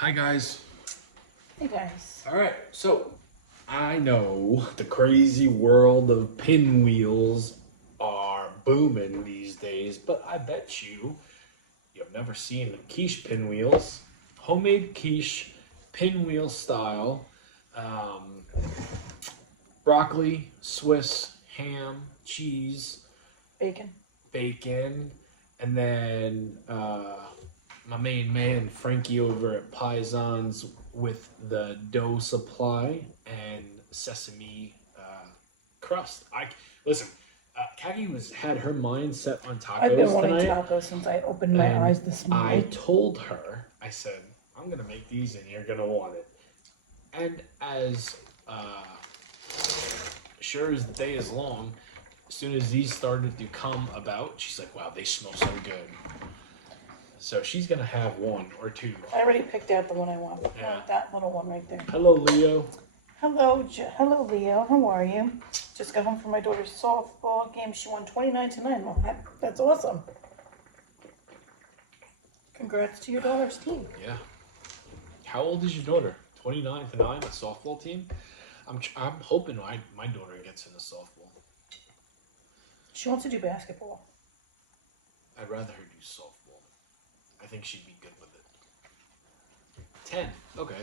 Hi guys. Hey guys. All right, so I know the crazy world of pinwheels are booming these days, but I bet you've never seen quiche pinwheels, homemade quiche, pinwheel style, um, broccoli, Swiss, ham, cheese, Bacon. bacon, and then my main man Frankie over at Paisans with the dough supply and sesame crust. I listen. Kaki was had her mind set on I've been tacos wanting tonight, tacos since I opened my and eyes this I morning. told her, I said, I'm gonna make these and you're gonna want it. And as uh, sure as the day is long, as soon as these started to come about, she's like, "Wow, they smell so good." So she's gonna have one or two. I already picked out the one I want. Yeah. That little one right there. Hello, Leo. Hello, Leo. How are you? Just got home from my daughter's softball game. She won 29-9. Mom. That's awesome. Congrats to your daughter's team. Yeah. How old is your daughter? 29-9, a softball team. I'm hoping my daughter gets into softball. She wants to do basketball. I'd rather her do softball. I think she'd be good with it. 10. Okay.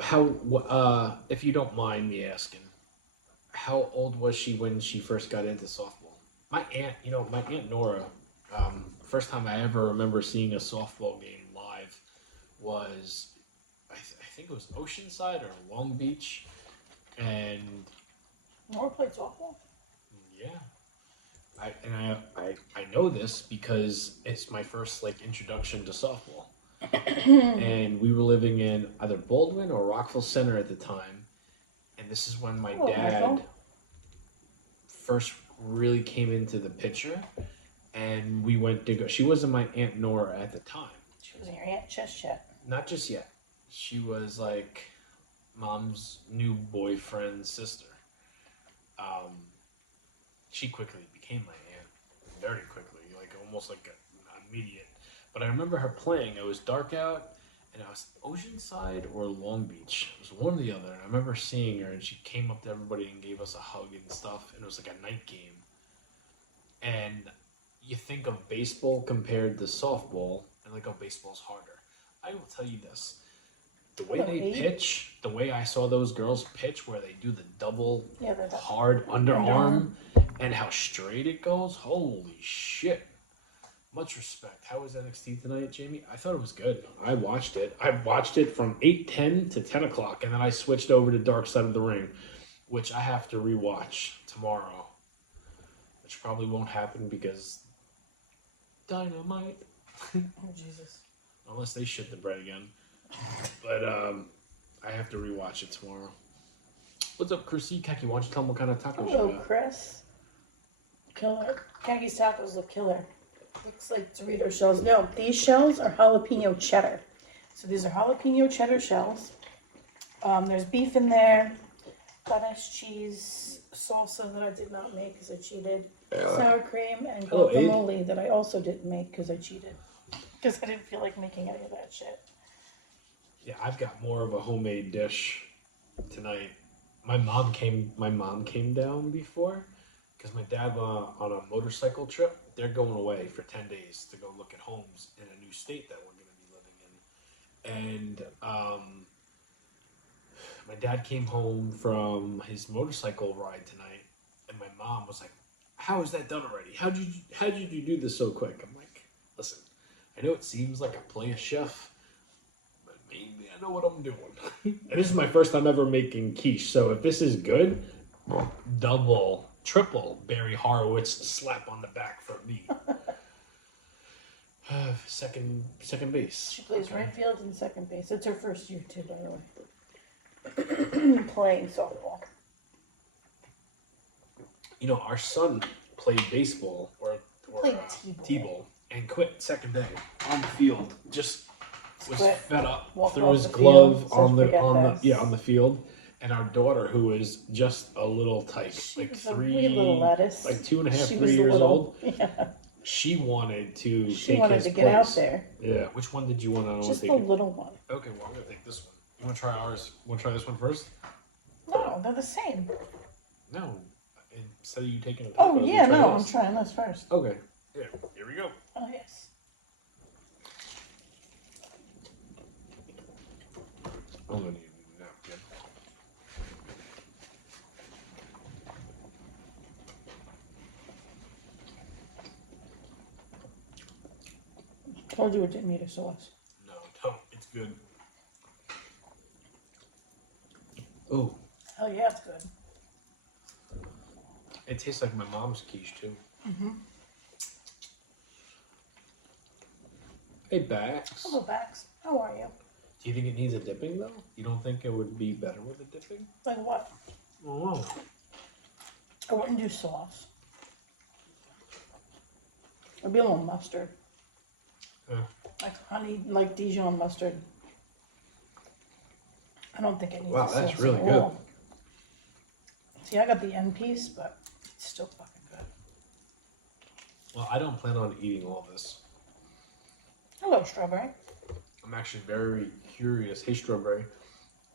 How? If you don't mind me asking, how old was she when she first got into softball? My aunt Nora, first time I ever remember seeing a softball game live was, I think it was Oceanside or Long Beach, and Nora played softball? yeah, I know this because it's my first like introduction to softball. And we were living in either Baldwin or Rockville Center at the time, and this is when my Oh, dad Michael. first really came into the picture, and we went to go. She wasn't my aunt Nora at the time, She was in your aunt just yet. not just yet. She was like mom's new boyfriend's sister. Um, she quickly became my aunt, very quickly, like almost like immediate. But I remember her playing. It was dark out, and I was Oceanside or Long Beach. It was one or the other. And I remember seeing her, and she came up to everybody and gave us a hug and stuff. And it was like a night game. And you think of baseball compared to softball, and like, oh, baseball's harder. I will tell you this: the way Hello, they Abe. pitch, the way I saw those girls pitch, where they do the double Yeah, they're the hard underarm, underarm. and how straight it goes. Holy shit! Much respect. How was NXT tonight, Jamie? I thought it was good. I watched it. I watched it from 8:10 to 10 o'clock, and then I switched over to Dark Side of the Ring, which I have to rewatch tomorrow, which probably won't happen because Dynamite. Oh, Jesus. Unless they shit the bread again. But I have to rewatch it tomorrow. What's up, Chrissy? Kaki, why don't you tell them what kind of tacos Hello, you got? Chris. Killer. Kaki's tacos look killer. Looks like Dorito shells. No, these shells are jalapeno cheddar. So these are jalapeno cheddar shells. There's beef in there, lettuce, cheese, salsa that I did not make because I cheated, sour cream, and Hello, Abe. guacamole that I also didn't make because I cheated. Because I didn't feel like making any of that shit. Yeah, I've got more of a homemade dish tonight. My mom came down before because my dad went on a motorcycle trip. They're going away for 10 days to go look at homes in a new state that we're going to be living in. And my dad came home from his motorcycle ride tonight, and my mom was like, "How is that done already? How did you do this so quick?" I'm like, "Listen, I know it seems like I play a chef, but maybe I know what I'm doing." And this is my first time ever making quiche, so if this is good, double, triple Barry Horowitz slap on the back for me. Second base. She plays right field and second base. It's her first year too, by the way. Playing softball. You know, our son played baseball or Played T-ball. T-ball and quit second day on the field. Just was Quit. fed up. Walked Threw off his the glove field, on said, the "Forget this." on the field. And our daughter, who is just a little tyke, She like was a wee little lettuce. like 2.5, She 3 was years little. old. Yeah. She wanted to She take wanted his to get out place. there. Yeah. Which one did you want? I don't want Just to the take it. little one. Okay, well, I'm going to take this one. You want to try ours? Want to try this one first? No, they're the same. No. Instead of you taking a tacos, Oh, yeah, we try no, I'm this. trying this first. Okay. Yeah. Here we go. Oh, yes. I'm going to need a napkin. Told you it didn't need a sauce. No, don't. It's good. Oh. Oh, yeah, it's good. It tastes like my mom's quiche, too. Mm-hmm. Hey, Bax. Hello, Bax. How are you? Do you think it needs a dipping, though? You don't think it would be better with a dipping? Like what? Oh. I wouldn't do sauce. It'd be a little mustard. Yeah. Like honey, like Dijon mustard. I don't think it needs Wow, a that's sauce really at good. all. See, I got the end piece, but it's still fucking good. Well, I don't plan on eating all this. Hello, strawberry. I'm actually very curious, hey Strawberry,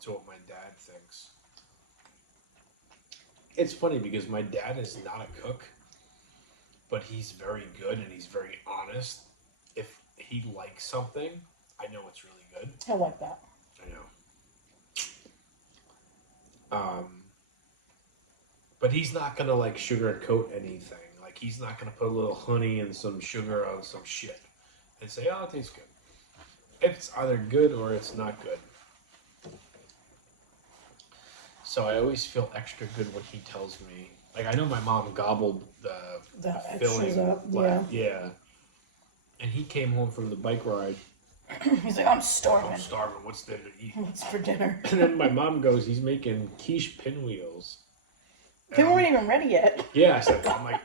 to what my dad thinks. It's funny because my dad is not a cook, but he's very good and he's very honest. If he likes something, I know it's really good. I like that. I know. But he's not gonna like sugarcoat anything. Like he's not gonna put a little honey and some sugar on some shit and say, "Oh, it tastes good." It's either good or it's not good. So I always feel extra good when he tells me. Like I know my mom gobbled the filling. extras up, Yeah. And he came home from the bike ride. He's like, I'm starving. I'm starving. What's there to eat? What's for dinner? And then my mom goes, he's making quiche pinwheels. They weren't even ready yet. Yeah, I said, I'm like,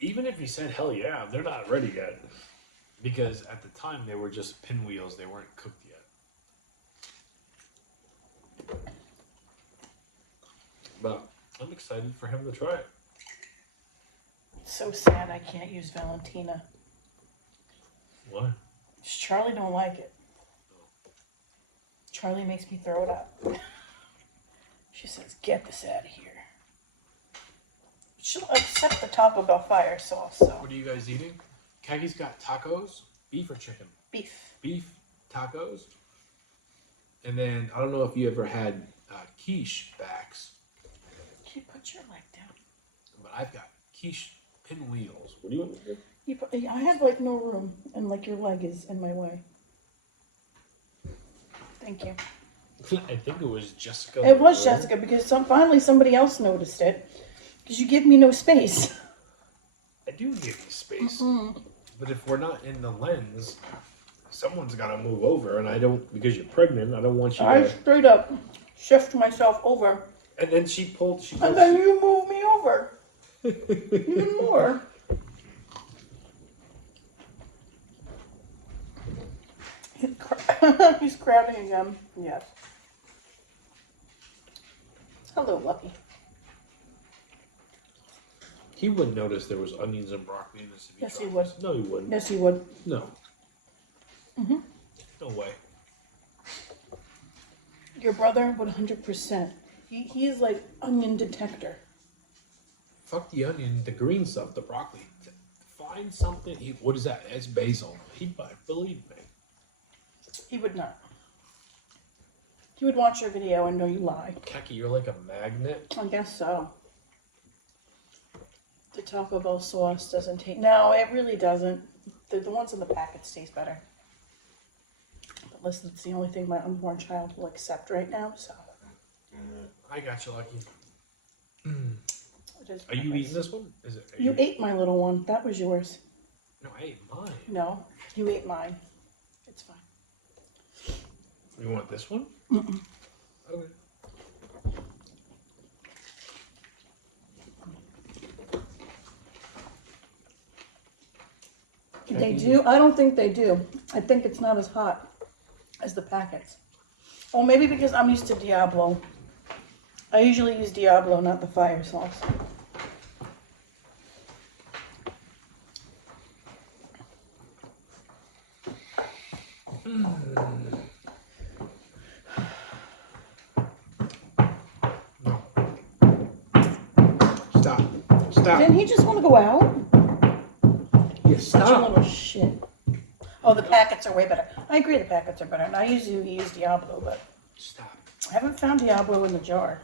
even if he said hell yeah, they're not ready yet. Because at the time they were just pinwheels, they weren't cooked yet. But I'm excited for him to try it. It's so sad I can't use Valentina. Why? Charlie don't like it. Charlie makes me throw it up. She says, get this out of here. She'll upset the Taco Bell fire sauce, so. What are you guys eating? Kagi's got tacos, beef or chicken? Beef. Beef, tacos. And then, I don't know if you ever had quiche backs, Can you put your leg down? but I've got quiche pinwheels. What do you want to do? I have like no room, and like your leg is in my way. Thank you. I think it was Jessica. It was Jessica because finally somebody else noticed it. Because you give me no space. I do give you space. But if we're not in the lens, someone's got to move over. And I don't, because you're pregnant, I don't want you I to. straight up shift myself over. And then she goes. And then you move me over. Even more. He's crowding again. Yes. Hello, Lucky. He wouldn't notice there was onions and broccoli in this. Yes, he would. No, he wouldn't. Yes, he would. No. Mm-hmm. No way. Your brother would 100%. He is like onion detector. Fuck the onion, the green stuff, the broccoli. Find something. What is that? It's basil. He'd buy. Believe me. He would not. He would watch your video and know you lie. Kaki, you're like a magnet. I guess so. The Taco Bell sauce doesn't taste... No, it really doesn't. The ones in the packets taste better. But listen, it's the only thing my unborn child will accept right now, so... I got you, Lucky. It is Are you nice. eating this one? Is it? You ate my little one. That was yours. No, I ate mine. No, you ate mine. It's fine. You want this one? Mm-mm. Okay. They do? I don't think they do. I think it's not as hot as the packets. Or maybe because I'm used to Diablo. I usually use Diablo, not the fire sauce. No. Stop. Stop. Didn't he just want to go out? Yeah, Such a stop. little shit. Oh, the packets are way better. I agree the packets are better. And I usually use Diablo, but Stop. I haven't found Diablo in the jar.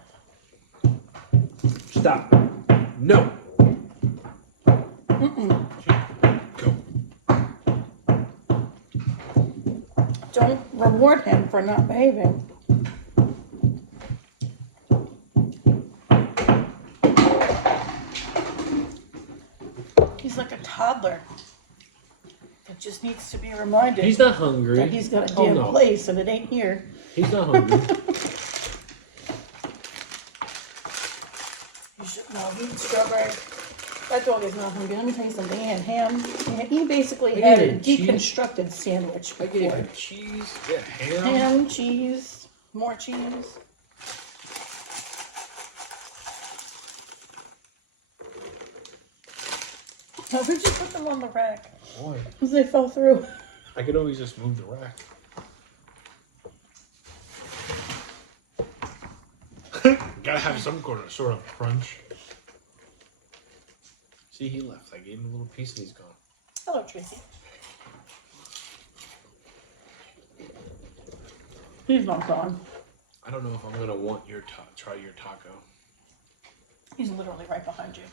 Stop. No. Go. Don't reward him for not behaving. He's like a toddler that just needs to be reminded He's not hungry. that he's got a Oh, damn no. place and it ain't here. He's not hungry. You should know. He eats strawberry. That dog is not hungry. Let me tell you something. He had ham. He basically had a deconstructed sandwich I gave before. him cheese. Yeah, ham. Ham, cheese, more cheese. How did you put them on the rack? Boy, Because they fell through. I could always just move the rack. Gotta have some sort of crunch. See, he left. I gave him a little piece and he's gone. Hello, Tracy. He's not gone. I don't know if I'm gonna want try your taco. He's literally right behind you.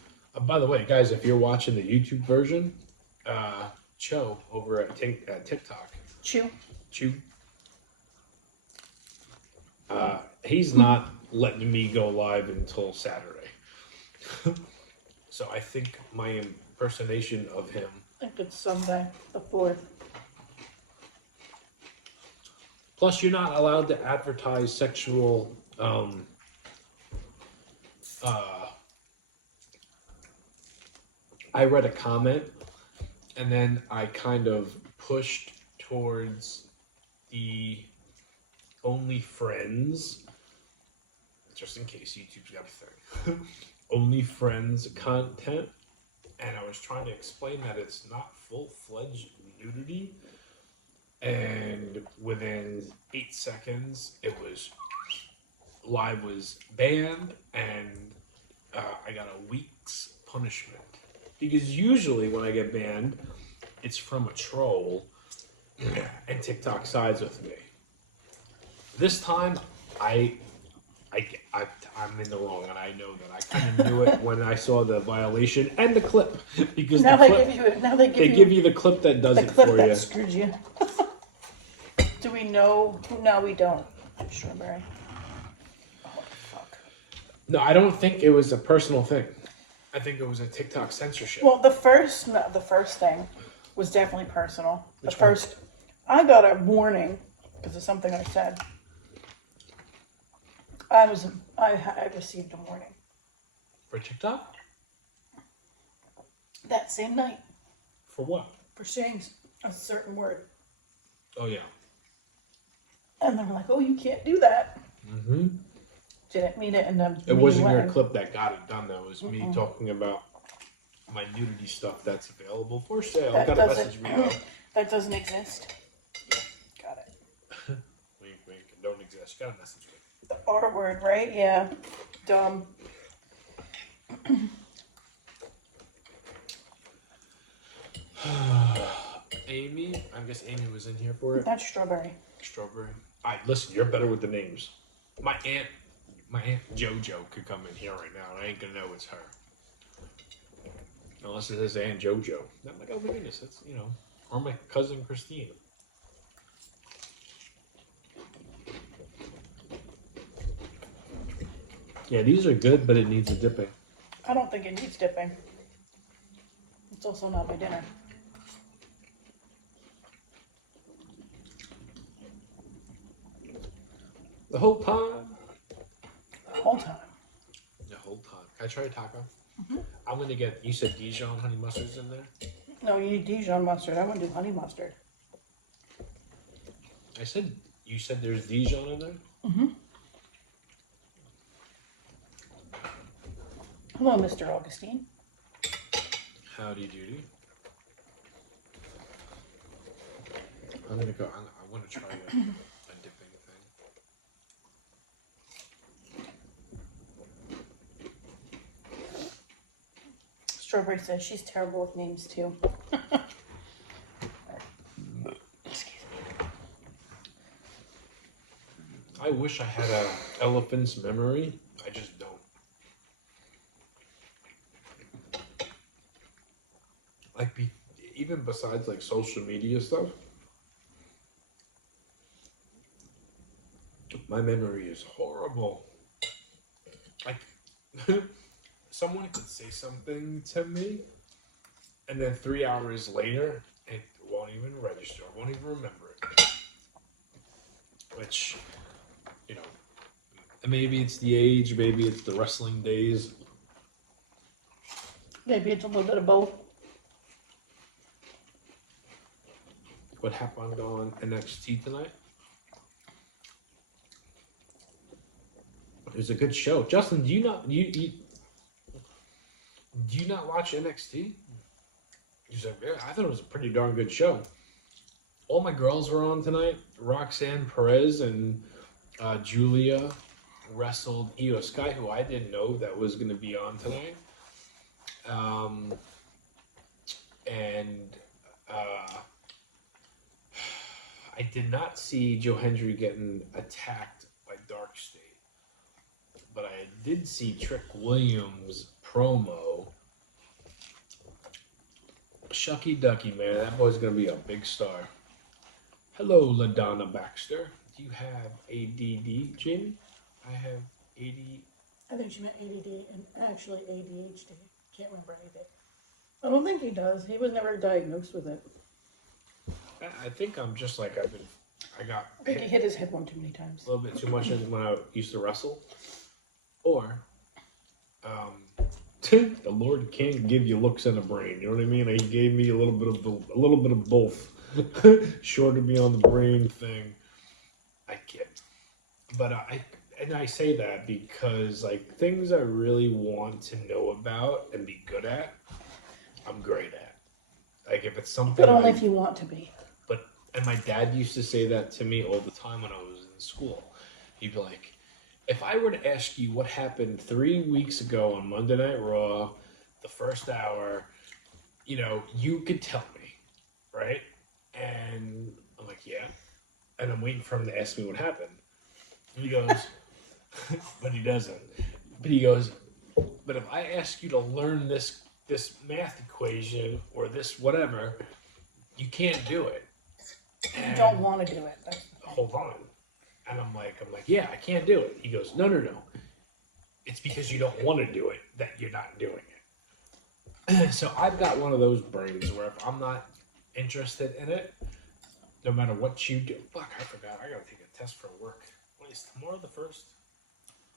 By the way, guys, if you're watching the YouTube version, Cho over at TikTok, Chew. Chew, he's not letting me go live until Saturday. So I think my impersonation of him. I think it's Sunday, the 4th. Plus, you're not allowed to advertise sexual. I read a comment, and then I kind of pushed towards the Only Friends, just in case YouTube's got a thing. Only Friends content, and I was trying to explain that it's not full-fledged nudity. And within 8 seconds, live was banned, and I got a week's punishment. Because usually when I get banned, it's from a troll, and TikTok sides with me. This time, I'm in the wrong, and I know that. I kind of knew it when I saw the violation and the clip, because Now the they clip, give give you the clip that does the it clip for that you. screwed you. Do we know? No, we don't. Strawberry. Oh, fuck. No, I don't think it was a personal thing. I think it was a TikTok censorship. Well, the first thing was definitely personal. Which the first, I got a warning because of something I said. I received a warning For TikTok? that same night For what? for saying a certain word, Oh, yeah. and they were like, "Oh, you can't do that." Mm-hmm. Didn't mean it in the. It wasn't your way. clip that got it done. That was me talking about my nudity stuff that's available for sale. That Got a doesn't- message me though. That doesn't exist. Got it. Wink, wink. Don't exist. Got a message me. The R word, right? Yeah. Dumb. Amy, I guess Amy was in here for it. That's strawberry. Strawberry. Listen, you're better with the names. My aunt JoJo could come in here right now, and I ain't gonna know it's her. Unless it says Aunt JoJo. I'm like, oh my goodness, that's, or my cousin Christine. Yeah, these are good, but it needs a dipping. I don't think it needs dipping. It's also not my dinner. The whole time. The whole time. The whole time. Can I try a taco? Mm-hmm. I'm gonna get. You said Dijon honey mustard's in there. No, you need Dijon mustard. I want to do honey mustard. You said there's Dijon in there. Mm-hmm. Hello, Mr. Augustine. Howdy doody. I'm gonna go. I'm I want to try a dipping thing. Strawberry says she's terrible with names too. I wish I had a elephant's memory. I just don't. Like, even besides like social media stuff, my memory is horrible. Like, someone could say something to me, and then 3 hours later, it won't even register. I won't even remember it. Which, you know, maybe it's the age, maybe it's the wrestling days. Maybe it's a little bit of both. What happened on NXT tonight? It was a good show. Justin, do you not watch NXT? He's like, yeah, I thought it was a pretty darn good show. All my girls were on tonight. Roxanne Perez and Julia wrestled Io Sky, who I didn't know that was going to be on tonight. I did not see Joe Hendry getting attacked by Dark State, but I did see Trick Williams promo. Shucky Ducky, man, that boy's gonna be a big star. Hello, LaDonna Baxter. Do you have ADD, Jamie? I have AD. I think she meant ADD and actually ADHD. Can't remember anything. I don't think he does. He was never diagnosed with it. I think I'm just like I think he hit his head one too many times. A little bit too much when I used to wrestle, or the Lord can't give you looks and a brain. You know what I mean? He gave me a little bit of both. Short to be on the brain thing. I can't. But I say that because like things I really want to know about and be good at, I'm great at. Like if it's something, but only if you want to be. And my dad used to say that to me all the time when I was in school. He'd be like, if I were to ask you what happened 3 weeks ago on Monday Night Raw, the first hour, you could tell me, right? And I'm like, yeah. And I'm waiting for him to ask me what happened. And he goes, but he doesn't. But he goes, but if I ask you to learn this math equation or this whatever, you can't do it. You don't want to do it. Hold on. And I'm like, yeah, I can't do it. He goes, no. It's because you don't want to do it that you're not doing it. So I've got one of those brains where if I'm not interested in it, no matter what you do. Fuck, I forgot. I got to take a test for work. Wait, is tomorrow the 1st?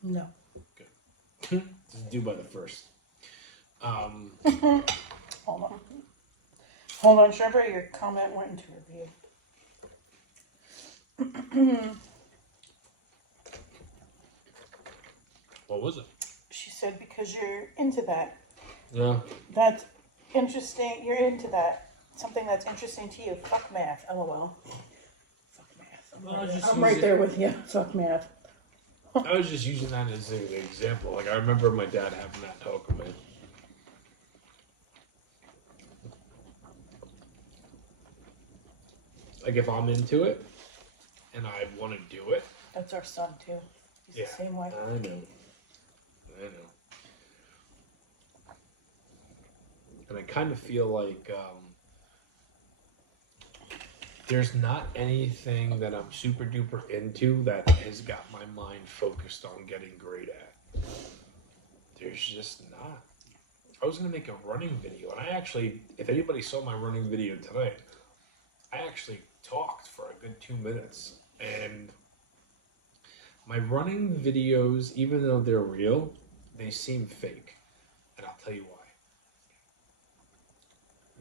No. Good. It's due by the 1st. Hold on, Trevor. Your comment went into review. What was it? She said because you're into that. Yeah. That's interesting. You're into that. Something that's interesting to you. Fuck math. LOL. Fuck math. I'm right there with you. Fuck math. I was just using that as an example. Like I remember my dad having that talk with me. Like if I'm into it and I want to do it. That's our son too. He's the same way. I know. And I kind of feel like there's not anything that I'm super duper into that has got my mind focused on getting great at. There's just not. I was going to make a running video, and I actually, if anybody saw my running video tonight, I actually talked for a good 2 minutes. And my running videos, even though they're real, they seem fake. And I'll tell you why.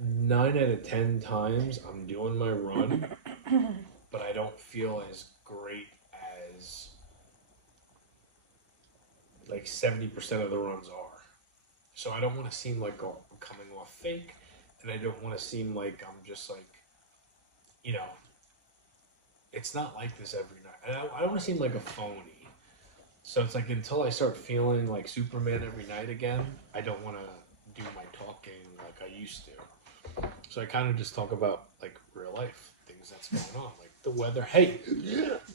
9 out of 10 times I'm doing my run, but I don't feel as great as like 70% of the runs are. So I don't want to seem like I'm coming off fake, and I don't want to seem like I'm just like, it's not like this every night. And I don't want to seem like a phony. So it's like until I start feeling like Superman every night again, I don't want to do my talking like I used to. So I kind of just talk about like real life things that's going on, like the weather. Hey,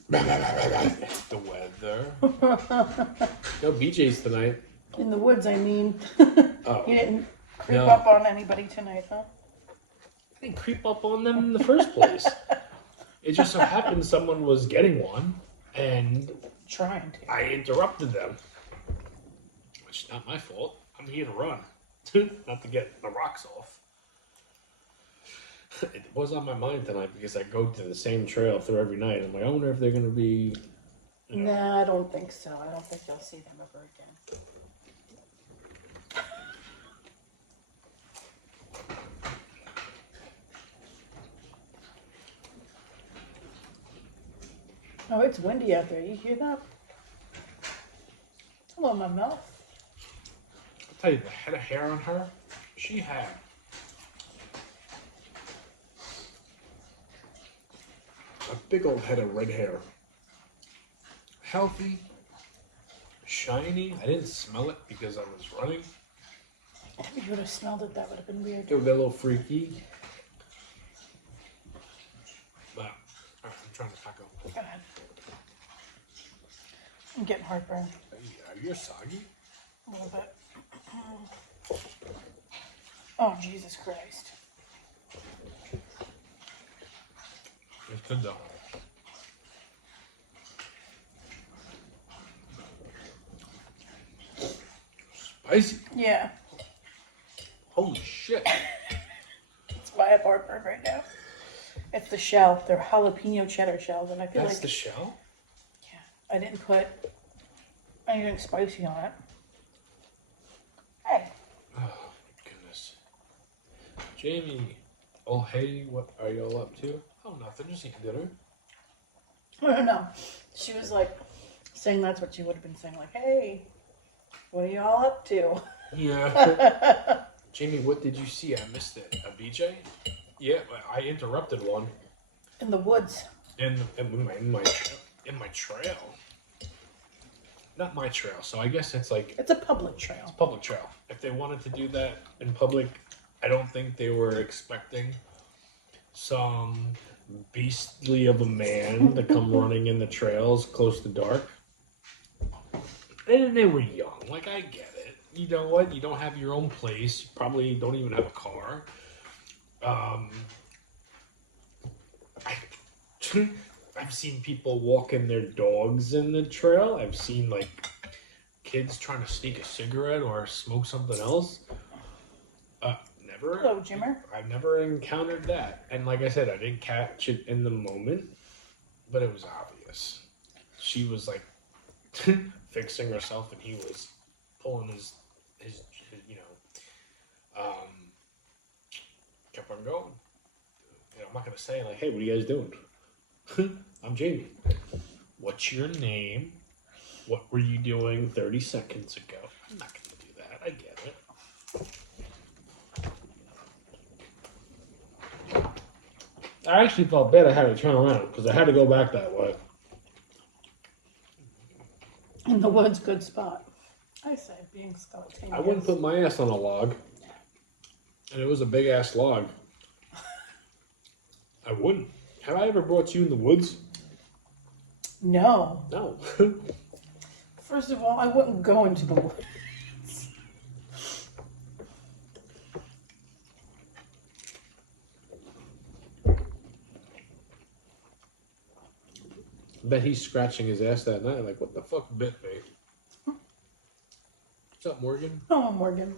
the weather. No BJ's tonight. In the woods, I mean. Oh. You didn't creep No. up on anybody tonight, huh? I didn't creep up on them in the first place. It just so happened someone was getting one, and Trying to. I interrupted them. Which is not my fault. I'm here to run, not to get the rocks off. It was on my mind tonight because I go to the same trail through every night. I'm like, I wonder if they're going to be... You know. Nah, I don't think so. I don't think you'll see them ever again. Oh, it's windy out there. You hear that? Hello, my mouth. I'll tell you, the head of hair on her, she had a big old head of red hair. Healthy, shiny. I didn't smell it because I was running. If you would have smelled it, that would have been weird. It would be a little freaky. But, I'm trying to pack up. Go ahead. I'm getting heartburn. Yeah, you're soggy. A little bit. Oh, Jesus Christ. It's good though. Spicy. Yeah. Holy shit. That's why I have heartburn right now. It's the shell. They're jalapeno cheddar shells, and I feel That's like the shell? yeah, I didn't put anything spicy on it. Hey, Oh, goodness. Jamie. Oh, hey, what are y'all up to? Oh, nothing. Just eating dinner. I don't know. She was like saying that's what she would have been saying, like, hey, what are y'all up to? Yeah. Jamie, what did you see? I missed it. A BJ? Yeah, I interrupted one In the woods. in my trail. Not my trail. So I guess it's like It's a public trail. public trail. If they wanted to do that in public, I don't think they were expecting some beastly of a man to come running in the trails close to dark. And they were young. Like, I get it. You know what? You don't have your own place. You probably don't even have a car. I've seen people walking their dogs in the trail. I've seen, like, kids trying to sneak a cigarette or smoke something else. Never. Hello, Jimmer. I've never encountered that. And like I said, I didn't catch it in the moment, but it was obvious. She was, like, fixing herself, and he was pulling his kept on going. You know, I'm not going to say, like, hey, what are you guys doing? I'm Jamie. What's your name? What were you doing 30 seconds ago? I'm not going to do that. I get it. I actually felt bad I had to turn around because I had to go back that way. In the woods, good spot. I say being spontaneous. I wouldn't put my ass on a log. And it was a big ass log. I wouldn't. Have I ever brought you in the woods? No. No. First of all, I wouldn't go into the woods. I bet he's scratching his ass that night like, what the fuck bit me? What's up, Morgan? Oh, Morgan.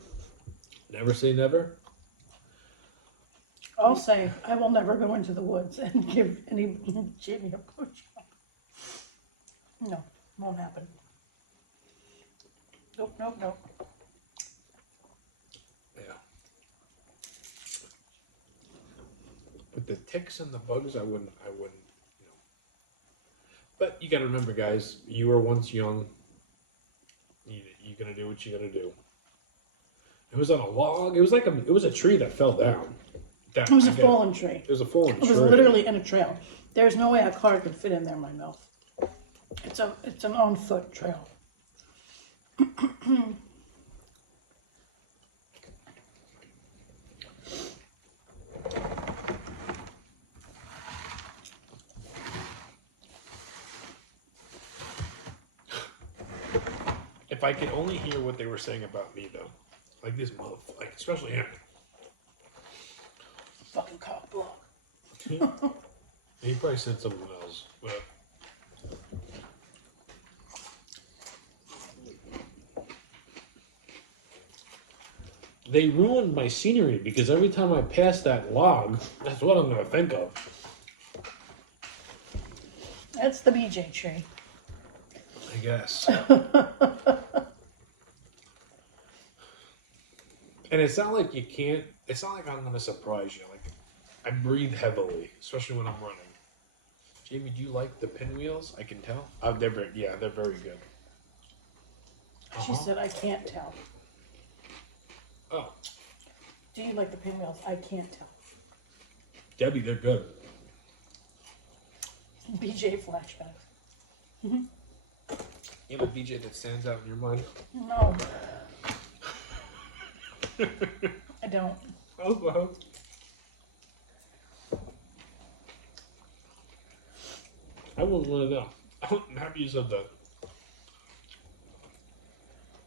Never say never? I'll say I will never go into the woods and give any Jamie a blowjob. No, won't happen. Nope, nope, nope. Yeah. But the ticks and the bugs, I wouldn't, you know. But you gotta remember, guys, you were once young. You're gonna do what you're gonna do. It was on a log. It was a tree that fell down. It was a fallen tree. It was a fallen tree. It was literally in a trail. There's no way a car could fit in there, my mouth. It's an on-foot trail. If I could only hear what they were saying about me, though, like this month, like especially him. Fucking cock block. He probably said something else, but they ruined my scenery because every time I pass that log, that's what I'm gonna think of. That's the BJ tree. I guess. And it's not like you can't. It's not like I'm gonna surprise you. Like I breathe heavily, especially when I'm running. Jamie, do you like the pinwheels? I can tell. They're very good. She said, I can't tell. Oh, Do you like the pinwheels? I can't tell. Debbie, they're good. BJ flashbacks. You have a BJ that stands out in your mind? No. I don't. Oh, well. I wouldn't want to know. I'm happy you said that.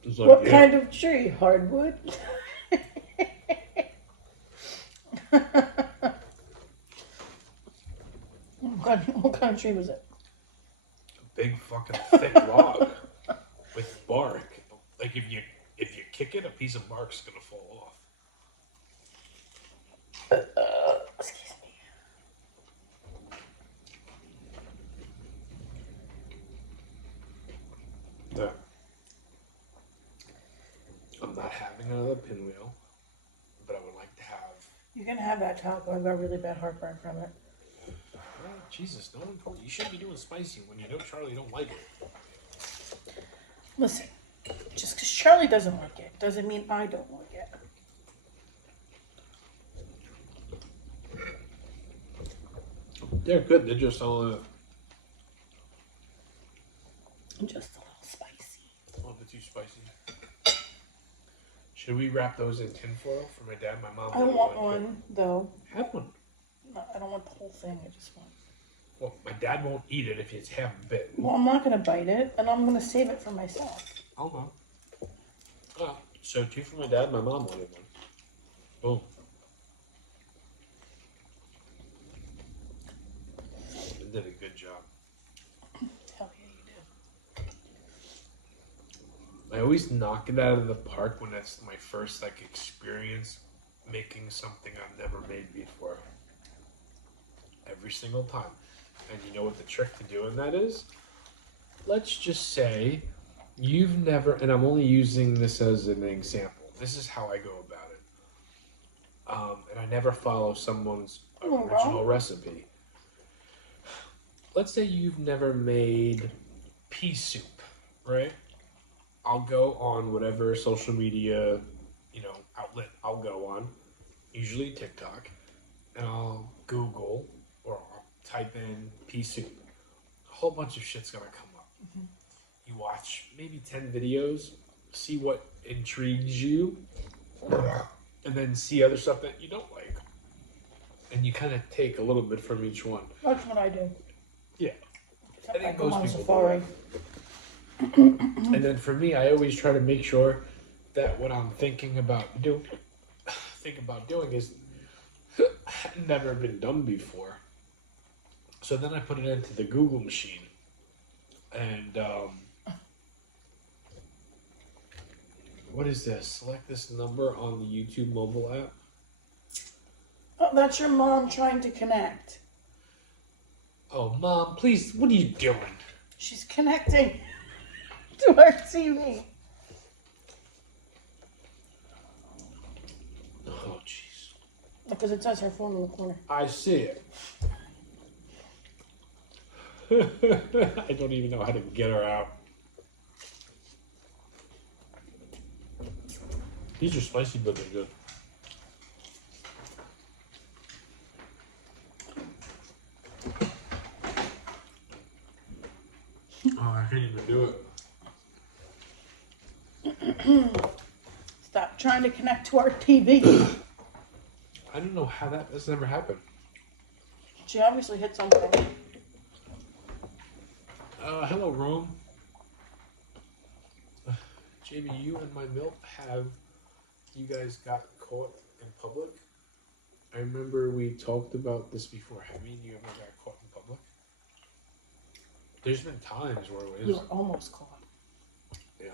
It's like, What kind of tree? Hardwood? What kind of tree was it? A big fucking thick log with bark. Like if you kick it, a piece of bark's gonna fall off. Excuse me. Yeah. I'm not having another pinwheel, but I would like to have. You can have that taco. I've got really bad heartburn from it. Well, Jesus, no one told you. You shouldn't be doing spicy when you know Charlie don't like it. Listen, just because Charlie doesn't like it doesn't mean I don't like it. They're good. They're just a little Spicy. a little bit too spicy. Should we wrap those in tinfoil for my dad, my mom? I want one, though. Have one. No, I don't want the whole thing. I just want. Well, my dad won't eat it if it's half bit. Well, I'm not going to bite it, and I'm going to save it for myself. Oh, well. Oh, so 2 for my dad, my mom wanted one. Boom. They did a good job. Hell yeah, you did. I always knock it out of the park when that's my first like experience making something I've never made before. Every single time. And you know what the trick to doing that is? Let's just say you've never, and I'm only using this as an example. This is how I go about it. And I never follow someone's original recipe. Let's say you've never made pea soup, right? I'll go on whatever social media, outlet I'll go on, usually TikTok, and I'll Google or I'll type in pea soup. A whole bunch of shit's gonna come up. Mm-hmm. You watch maybe 10 videos, see what intrigues you, and then see other stuff that you don't like. And you kind of take a little bit from each one. That's what I do. Yeah. Except I think go most on people Safari. And then for me, I always try to make sure that what I'm thinking about doing is never been done before. So then I put it into the Google machine, and what is this? Select this number on the YouTube mobile app. Oh, that's your mom trying to connect. Oh, Mom, please, what are you doing? She's connecting to our TV. Oh, jeez. Because it says her phone in the corner. I see it. I don't even know how to get her out. These are spicy, but they're good. Stop trying to connect to our TV. I don't know how that's never happened. She obviously hit something. Hello, Rome. Jamie, you and my milk you guys got caught in public? I remember we talked about this before. Have you ever got caught in public? There's been times where it We was, were almost caught. yeah,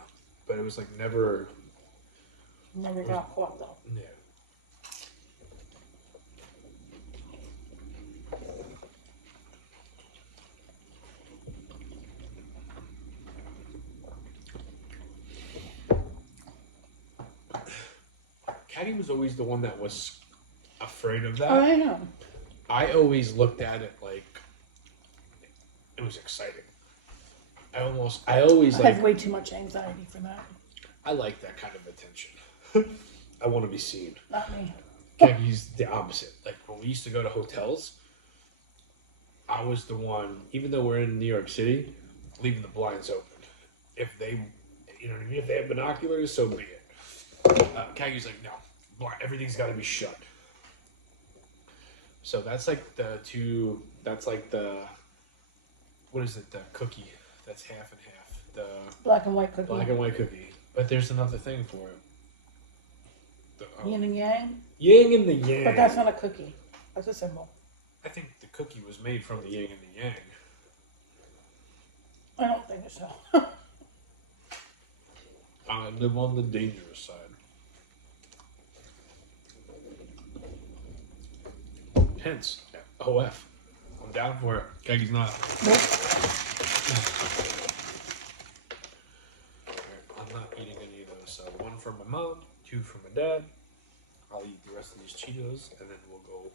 but it was like never. Never got caught though. Yeah. Caddy was always the one that was afraid of that. Oh, I know. I always looked at it like it was exciting. I always I have way too much anxiety for that. I like that kind of attention. I want to be seen. Not me. Keggy's the opposite. Like when we used to go to hotels, I was the one, even though we're in New York City, leaving the blinds open. If they, you know what I mean? If they have binoculars, so be it. Keggy's like, no, everything's got to be shut. So that's like what is it, the cookie that's half and half. The Black and white cookie. black and white cookie. But there's another thing for it. The, Yin and yang. yin and the yang. But that's not a cookie. That's a symbol. I think the cookie was made from the yin and the yang. I don't think so. I live on the dangerous side. Hence, OF. I'm down for it. Keggy's not. Nope. I'm not eating any of those. So 1 for my mom, 2 for my dad. I'll eat the rest of these Cheetos, and then we'll go.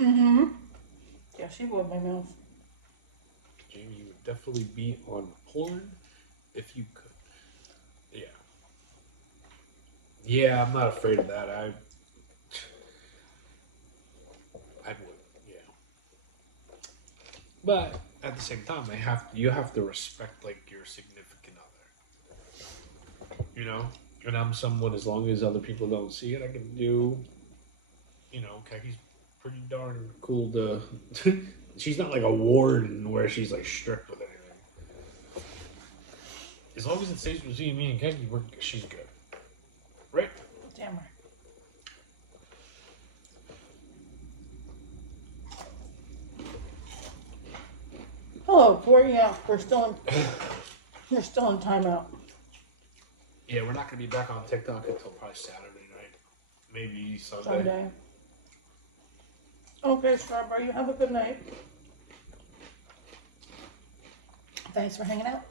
Mm-hmm. Yeah, she would my mouth. Jamie, you would definitely be on porn if you could. Yeah. Yeah, I'm not afraid of that. I would, yeah. But at the same time, you have to respect like your significant other. You know? And I'm someone, as long as other people don't see it, I can do, Keki's pretty darn cool to she's not like a warden where she's like strict with anything. As long as it stays between me and Keki, she's good. Right? Damn right. Hello, we're still in timeout. Yeah, we're not gonna be back on TikTok until probably Saturday night. Maybe Sunday. Okay, Strawberry, you have a good night. Thanks for hanging out.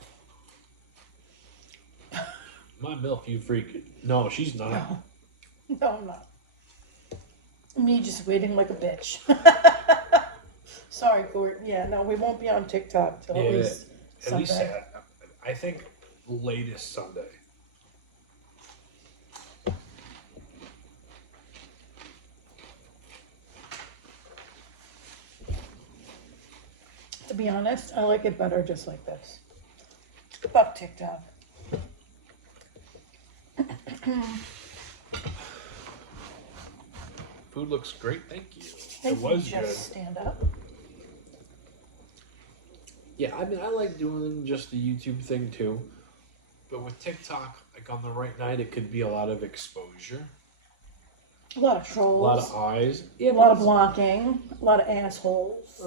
My milk, you freak. No, she's not. No, I'm not. Me just waiting like a bitch. Sorry, Court. Yeah, no, we won't be on TikTok till at least Sunday. At least Saturday. I think latest Sunday. To be honest, I like it better just like this. Fuck TikTok. Food looks great, thank you. It was just good. Stand up. Yeah, I mean, I like doing just the YouTube thing too. But with TikTok, like on the right night, it could be a lot of exposure. A lot of trolls. A lot of eyes. Yeah, a lot of blocking. A lot of assholes.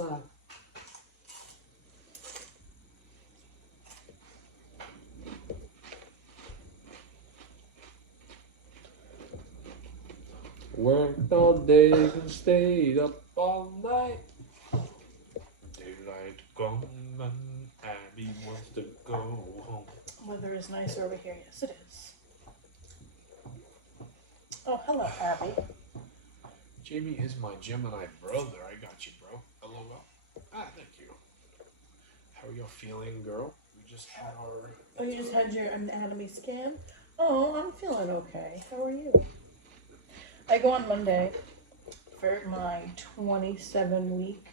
Worked all day and stayed up all night. Daylight gone and Abby wants to go home. Weather is nice over here. Yes, it is. Oh, hello, Abby. Jamie is my Gemini brother. I got you, bro. LOL. Thank you. How are y'all feeling, girl? We just had our... Oh, you just had your anatomy scan? Oh, I'm feeling okay. How are you? I go on Monday for my 27-week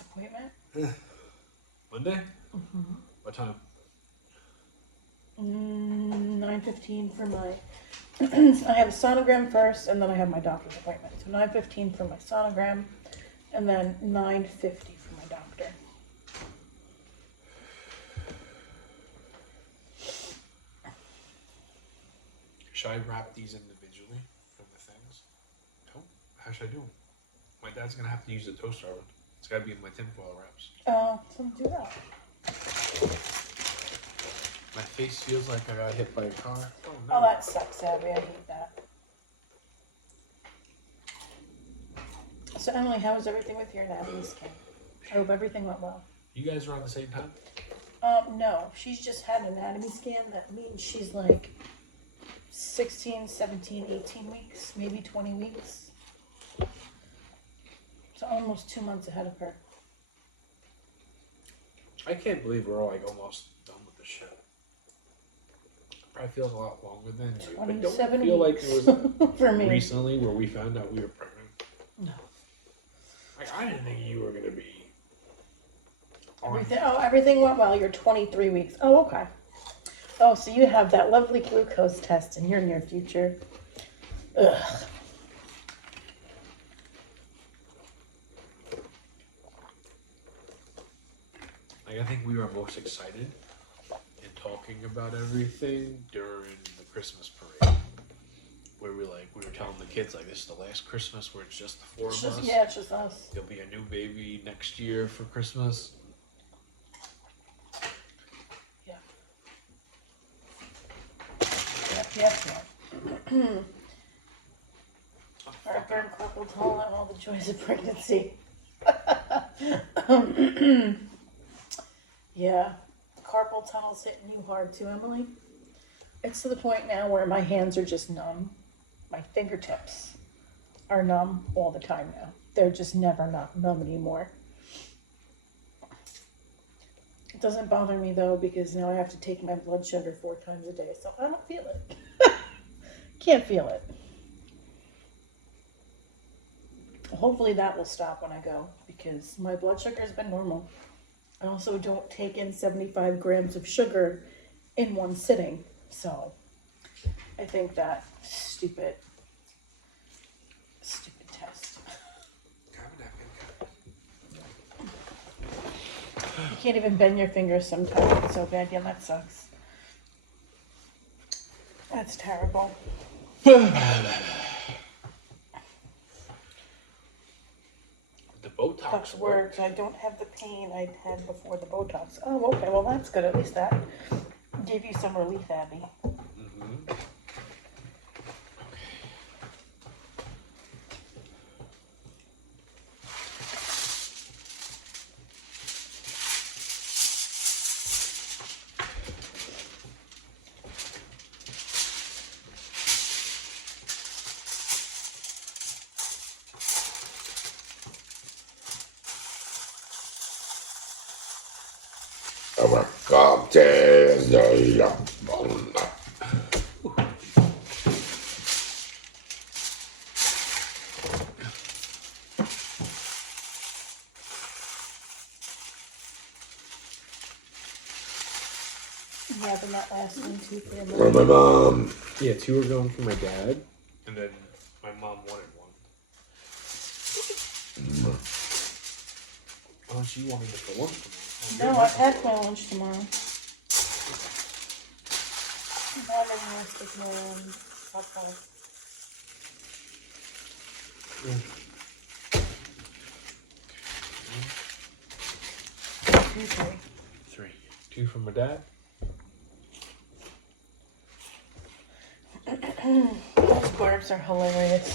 appointment. Monday? Mm-hmm. What time? 9:15 for my. I have a sonogram first, and then I have my doctor's appointment. So 9:15 for my sonogram, and then 9:50 for my doctor. Should I wrap these individually from the things? No. How should I do them? My dad's gonna have to use a toaster oven. It's gotta be in my tinfoil wraps. So do that. My face feels like I got hit by a car. Oh no. Oh, that sucks, Abby. I hate that. So, Emily, how was everything with your anatomy scan? I hope everything went well. You guys are on the same time? No. She's just had an anatomy scan. That means she's like 16, 17, 18 weeks, maybe 20 weeks. So almost 2 months ahead of her. I can't believe we're like almost done with this shit. Probably feels a lot longer than you. But don't feel like it was for me recently where we found out we were pregnant. No. Like I didn't think you were gonna be. Everything went well. You're 23 weeks. Oh, okay. Oh, so you have that lovely glucose test in your near future. Ugh. Like I think we were most excited in talking about everything during the Christmas parade, where we were telling the kids like this is the last Christmas where it's just the four of us. Yeah, it's just us. There'll be a new baby next year for Christmas. Yeah. Yep. Heartburn, carpal tunnel, and all the joys of pregnancy. Yeah, carpal tunnel's hitting you hard too, Emily. It's to the point now where my hands are just numb. My fingertips are numb all the time now. They're just never not numb anymore. It doesn't bother me though because now I have to take my blood sugar 4 times a day, so I don't feel it. Can't feel it. Hopefully that will stop when I go because my blood sugar has been normal. I also don't take in 75 grams of sugar in one sitting, so I think that stupid test. You can't even bend your fingers sometimes. It's so bad. Yeah, that sucks. That's terrible. The Botox works. I don't have the pain I had before the Botox. Oh, okay. Well, that's good. At least that gave you some relief, Abby. Mm-hmm. Yeah, but not last one too for For my mom. Yeah, 2 are going for my dad, and then my mom wanted 1. Oh, she wanted it for lunch tomorrow. No, I packed my lunch tomorrow. Not anymore, sticking around popcorn. Two, 3. 3. 2 for my dad. Those burps are hilarious.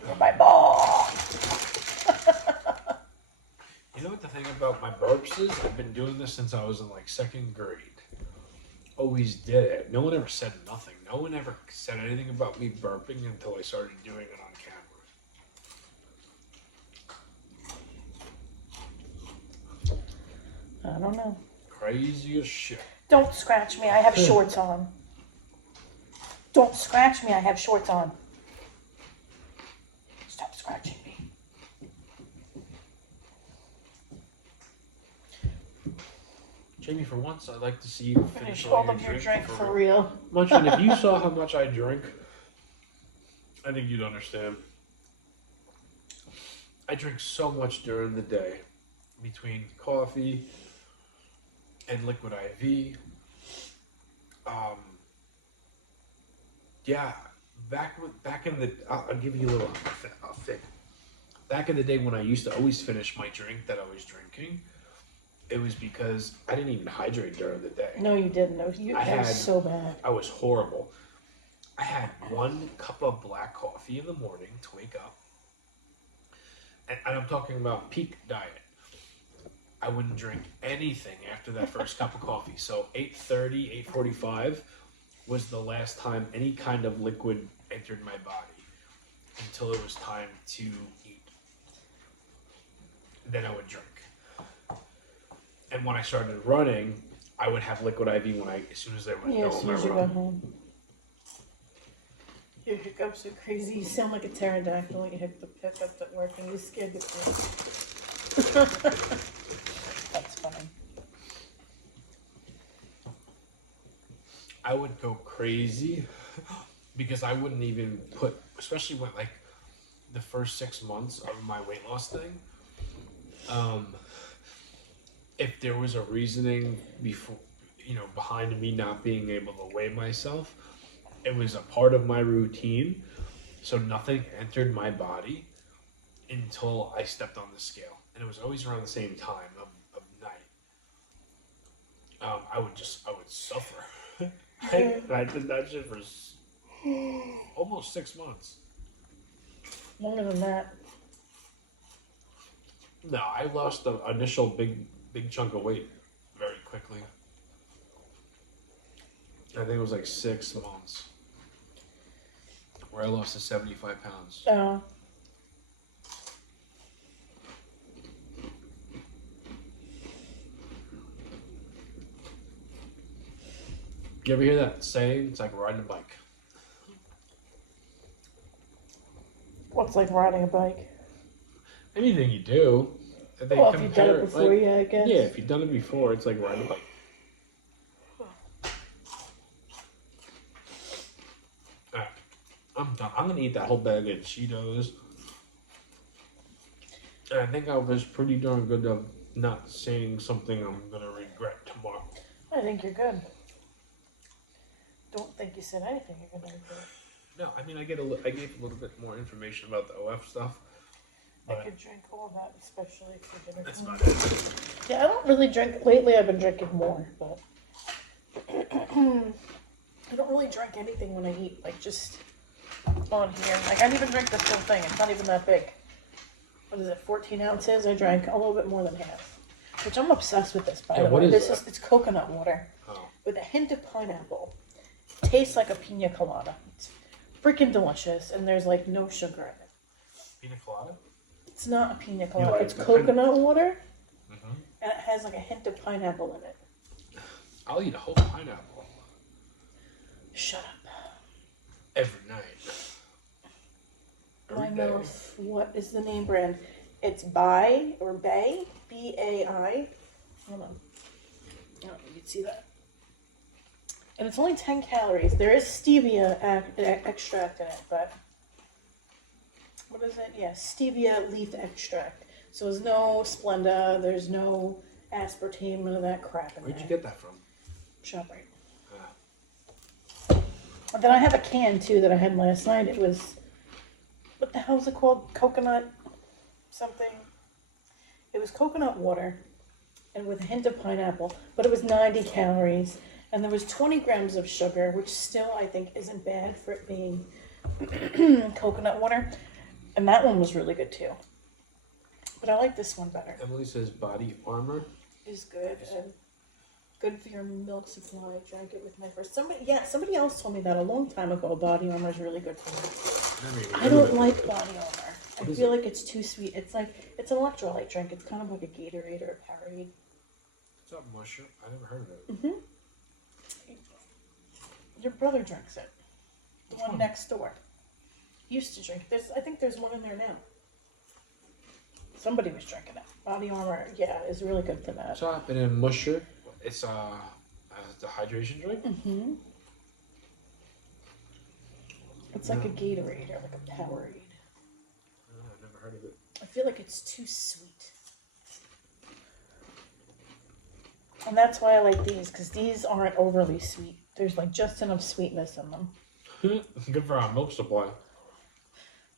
You're my ball. You know what the thing about my burps is? I've been doing this since I was in like 2nd grade. Always did it. No one ever said nothing. No one ever said anything about me burping until I started doing it on camera. I don't know. Crazy as shit. Don't scratch me. I have shorts on. Don't scratch me. I have shorts on. Stop scratching me. Jamie, for once, I'd like to see you finish all of your drink for real. Munchkin, if you saw how much I drink, I think you'd understand. I drink so much during the day, between coffee and liquid IV. Yeah, back in the, I'll give you a little thing. Back in the day when I used to always finish my drink that I was drinking, it was because I didn't even hydrate during the day. No, you didn't. That was so bad. I was horrible. I had 1 cup of black coffee in the morning to wake up. And I'm talking about peak diet. I wouldn't drink anything after that first cup of coffee. So 8:30, 8:45 was the last time any kind of liquid entered my body until it was time to eat. Then I would drink. And when I started running, I would have liquid IV as soon as I went home. As soon as you got home. Your hiccups are crazy. You sound like a pterodactyl when you hit the hiccups at work and you scared the kids. That's funny. I would go crazy because I wouldn't even put, especially when like the first 6 months of my weight loss thing, if there was a reasoning before, behind me not being able to weigh myself, it was a part of my routine. So nothing entered my body until I stepped on the scale. And it was always around the same time of night. I would suffer. I did that shit for almost 6 months. Longer than that. No, I lost the initial big chunk of weight very quickly. I think it was like 6 months where I lost to 75 pounds. Oh. You ever hear that saying? It's like riding a bike. What's like riding a bike? Anything you do. If you've done it before, yeah, I guess. Yeah, if you've done it before, it's like riding a bike. Alright, I'm done. I'm going to eat that whole bag of Cheetos. And I think I was pretty darn good of not saying something I'm going to regret tomorrow. I think you're good. Don't think you said anything you're going to regret. No, I mean, I gave a little bit more information about the OF stuff. I could drink all that, especially for dinner. That's about it. Yeah, I don't really drink. Lately, I've been drinking more, but I don't really drink anything when I eat. Like, just on here. Like, I didn't even drink this whole thing. It's not even that big. What is it, 14 ounces? I drank a little bit more than half. Which I'm obsessed with this, by the way. It's coconut water with a hint of pineapple. It tastes like a pina colada. It's freaking delicious, and there's, like, no sugar in it. Pina colada? It's not a pina colada. It's coconut water, mm-hmm. and it has like a hint of pineapple in it. I'll eat a whole pineapple. Shut up. Every night. My mouth. What is the name brand? It's Bay, B-A-I. Hold on. Oh, you can see that. And it's only 10 calories. There is stevia extract in it, but... What is it? Yeah, stevia leaf extract. So there's no Splenda, there's no aspartame, none of that crap in there. Where'd you get that from? ShopRite. And then I have a can too that I had last night. It was, what the hell is it called? Coconut something. It was coconut water and with a hint of pineapple, but it was 90 calories. And there was 20 grams of sugar, which still I think isn't bad for it being coconut water. And that one was really good too. But I like this one better. Emily says Body Armor is good and good for your milk supply. I drank it with my first. Somebody else told me that a long time ago. Body Armor is really good for me. I don't like Body Armor. I feel like it's too sweet. It's an electrolyte drink. It's kind of like a Gatorade or a Powerade. What's up, Mushroom? I never heard of it. Mm-hmm. Your brother drinks it. The one next door. Used to drink. I think there's one in there now. Somebody was drinking it. Body Armor, yeah, is really good for that. What's up, and then Musher? It's the hydration drink. Mm-hmm. It's like No. a Gatorade or like a Powerade. Oh, I've never heard of it. I feel like it's too sweet. And that's why I like these, because these aren't overly sweet. There's like just enough sweetness in them. Good for our milk supply.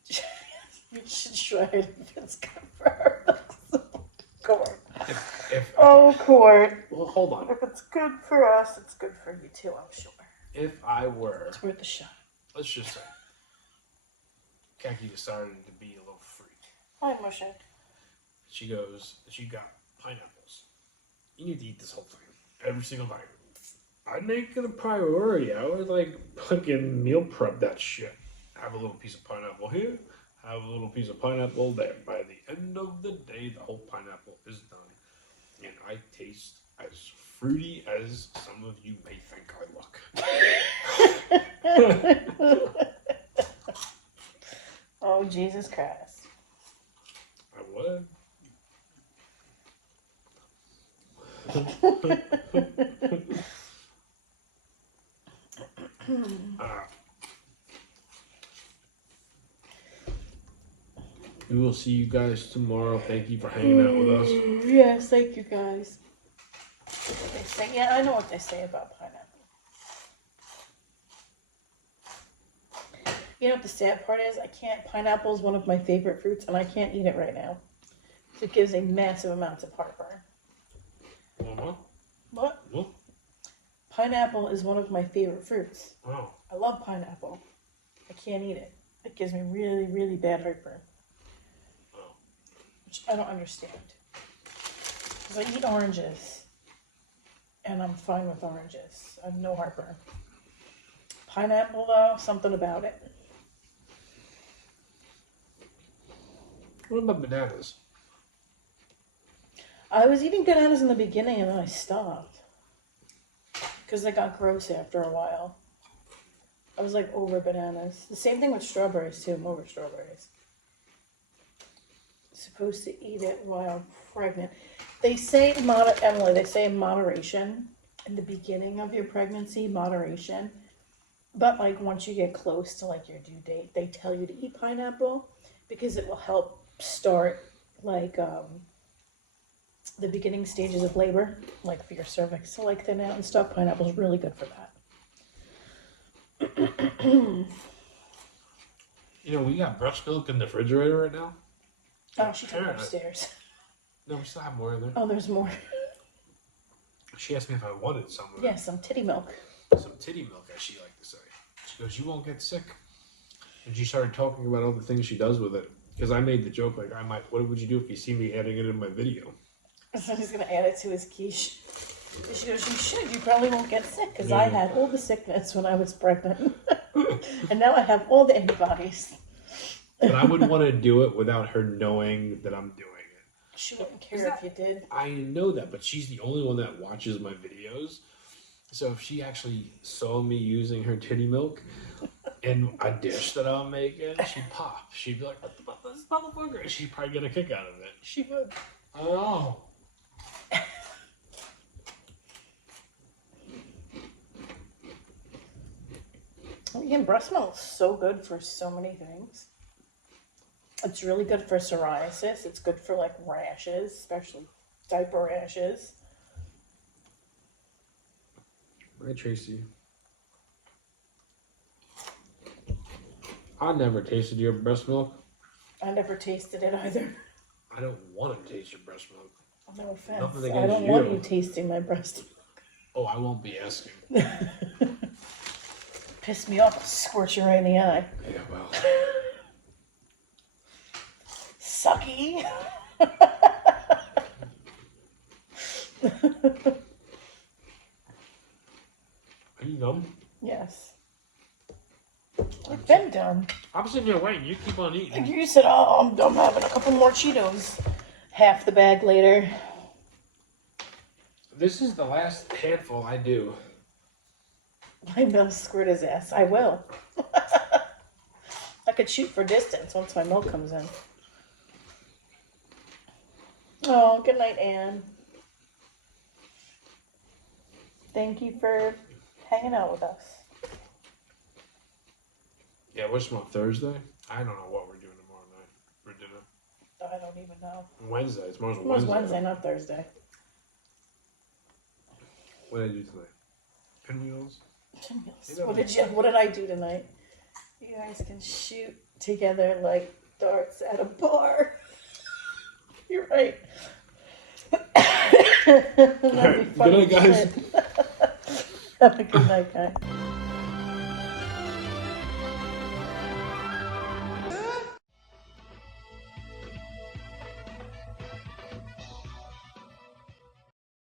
You should try it if it's good for her. Court. Oh, Court. well, hold on. If it's good for us, it's good for you too, I'm sure. If I were, It's worth a shot. let's just say, Khaki decided to be a little freak. Hi, Musha. She goes, she got pineapples. You need to eat this whole thing. Every single night. I'd make it a priority. I would like fucking meal prep that shit. Have a little piece of pineapple here. Have a little piece of pineapple there. By the end of the day, the whole pineapple is done. And I taste as fruity as some of you may think I look. Oh, Jesus Christ. I would. We will see you guys tomorrow. Thank you for hanging out with us. Yes, thank you guys. They say, yeah, I know what they say about pineapple. You know what the sad part is? Pineapple is one of my favorite fruits, and I can't eat it right now. It gives a massive amount of heartburn. What? What? Pineapple is one of my favorite fruits. Oh. I love pineapple. I can't eat it. It gives me really, really bad heartburn. Oh. Which I don't understand. Because I eat oranges. And I'm fine with oranges. I have no heartburn. Pineapple, though, something about it. What about bananas? I was eating bananas in the beginning and then I stopped. Because they got gross after a while. I was like over bananas. The same thing with strawberries too. I'm over strawberries. Supposed to eat it while pregnant. They say Emily, they say moderation in the beginning of your pregnancy, moderation. But like once you get close to like your due date, they tell you to eat pineapple because it will help start like the beginning stages of labor, like for your cervix to like thin out and stuff. Pineapple's really good for that. You know, we got breast milk in the refrigerator right now. Oh, she took it upstairs. No, we still have more in there. Oh, there's more. She asked me if I wanted some of it. Yeah, some titty milk. Some titty milk, as she liked to say. She goes, you won't get sick. And she started talking about all the things she does with it. Because I made the joke, like, what would you do if you see me adding it in my video? So he's going to add it to his quiche. And she goes, you should. You probably won't get sick. Because I had all the sickness when I was pregnant. And now I have all the antibodies. But I wouldn't want to do it without her knowing that I'm doing it. She wouldn't care if you did. I know that, but she's the only one that watches my videos. So if she actually saw me using her titty milk in a dish that I'm making, she'd pop. She'd be like, what the fuck is this motherfucker? And she'd probably get a kick out of it. She would. Oh. Again, breast milk is so good for so many things. It's really good for psoriasis. It's good for like rashes, especially diaper rashes. Hi, Tracy. I never tasted your breast milk. I never tasted it either. I don't want to taste your breast milk. No offense. Nothing I don't against want you. you tasting my breast milk. Oh, I won't be asking. Piss me off, I'll squirt you right in the eye. Yeah, well. Sucky. Are you dumb? Yes. I've been done. I'm sitting here waiting. You keep on eating. You said, oh, I'm done having a couple more Cheetos. Half the bag later. This is the last handful I do. My milk squirt his ass. I will. I could shoot for distance once my milk comes in. Oh, good night, Anne. Thank you for hanging out with us. Yeah, what's tomorrow? Thursday? I don't know what we're doing tomorrow night for dinner. I don't even know. Wednesday. Tomorrow's It was Wednesday. Wednesday, not Thursday. What did I do tonight? Pinwheels? What did I do tonight? You guys can shoot together like darts at a bar. You're right. Good night, guys. Have a good night, guys.